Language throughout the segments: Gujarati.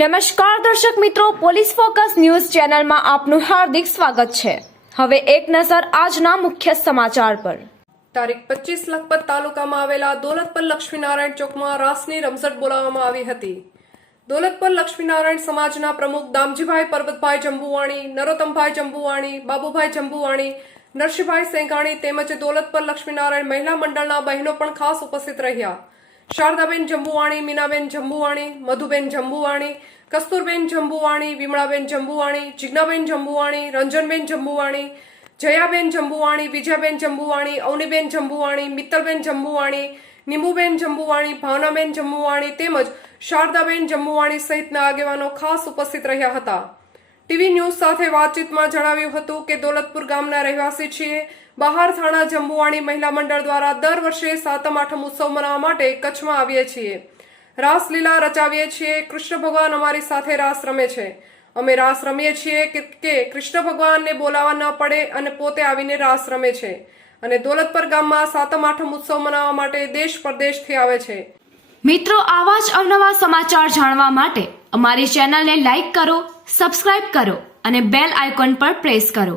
નમસ્કાર દર્શક મિત્રો, પોલીસ ફોકસ ન્યૂઝ ચેનલમાં આપનું હાર્દિક સ્વાગત છે. હવે એક નજર આજના મુખ્ય સમાચાર પર. તારીખ પચીસ લખપત તાલુકામાં આવેલા દોલતપર લક્ષ્મીનારાયણ ચોકમાં રાસની રમઝટ બોલાવવામાં આવી હતી. દોલતપર લક્ષ્મીનારાયણ સમાજના પ્રમુખ દામજીભાઈ પરબતભાઈ જંબુવાણી, નરોત્તમભાઈ જંબુવાણી, બાબુભાઈ જંબુવાણી, નરસિંહભાઈ સેંગાણી તેમજ દોલતપર લક્ષ્મીનારાયણ મહિલા મંડળના બહેનો પણ ખાસ ઉપસ્થિત રહ્યા. શારદાબેન જંબુવાણી, મીનાબેન જંબુવાણી, મધુબેન જંબુવાણી, કસ્તુરબેન જંબુવાણી, વિમળાબેન જંબુવાણી, જિજ્ઞાબેન જંબુવાણી, રંજનબેન જંબુવાણી, જયાબેન જંબુવાણી, વિજયાબેન જંબુવાણી, અવનીબેન જંબુવાણી, મિત્તલબેન જંબુવાણી, નિમુબેન જંબુવાણી, ભાવનાબેન જંબુવાણી તેમજ શારદાબેન જંબુવાણી સહિતના આગેવાનો ખાસ ઉપસ્થિત રહ્યા હતા. ટીવી ન્યૂઝ સાથે વાતચીતમાં જણાવ્યું હતું કે દોલતપુર ગામના રહેવાસી છીએ બહાર થાણા જંબુવાણી મહિલા મંડળ દ્વારા દર વર્ષે સાતમ આઠમ ઉત્સવ મનાવવા માટે કચ્છમાં આવીએ છીએ. રાસલીલા રચાવીએ છીએ. કૃષ્ણ ભગવાન અમારી સાથે રાસ રમે છે. અમે રાસ રમીએ છીએ કે કૃષ્ણ ભગવાનને બોલાવવા ન પડે અને પોતે આવીને રાસ રમે છે. અને દોલતપર ગામમાં સાતમ આઠમ ઉત્સવ મનાવવા માટે દેશ પરદેશથી આવે છે. મિત્રો, આવા જ અવનવા સમાચાર જાણવા માટે અમારી ચેનલને લાઈક કરો, સબસ્ક્રાઇબ કરો અને બેલ આઇકોન પર પ્રેસ કરો,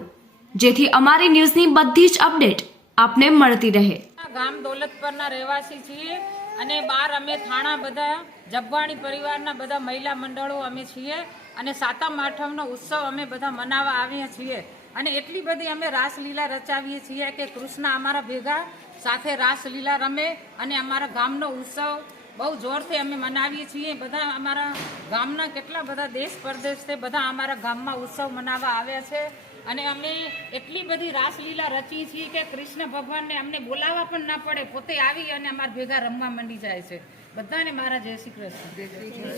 જેથી અમારી ન્યૂઝની બધી જ અપડેટ આપને મળતી રહે. ગામ દોલતપરના રહેવાસી છીએ અને બાર અમે થાણા બધા જબ્બાણી પરિવારના બધા મહિલા મંડળો અમે છીએ અને સાતમ આઠમનો ઉત્સવ અમે બધા મનાવવા આવીએ છીએ. અને એટલી બધી અમે રાસલીલા રચાવીએ છીએ કે કૃષ્ણ અમારા ભેગા સાથે રાસલીલા રમે અને અમારા ગામનો ઉત્સવ બહુ જોરથી અમે મનાવીએ છીએ. બધા અમારા ગામના કેટલા બધા દેશ પરદેશથી બધા અમારા ગામમાં ઉત્સવ મનાવવા આવ્યા છે. અને અમે એટલી બધી રાસલીલા રચીએ છીએ કે કૃષ્ણ ભગવાનને અમને બોલાવવા પણ ના પડે, પોતે આવી અને અમારા ભેગા રમવા માંડી જાય છે. બધાને મારા જય શ્રી કૃષ્ણ.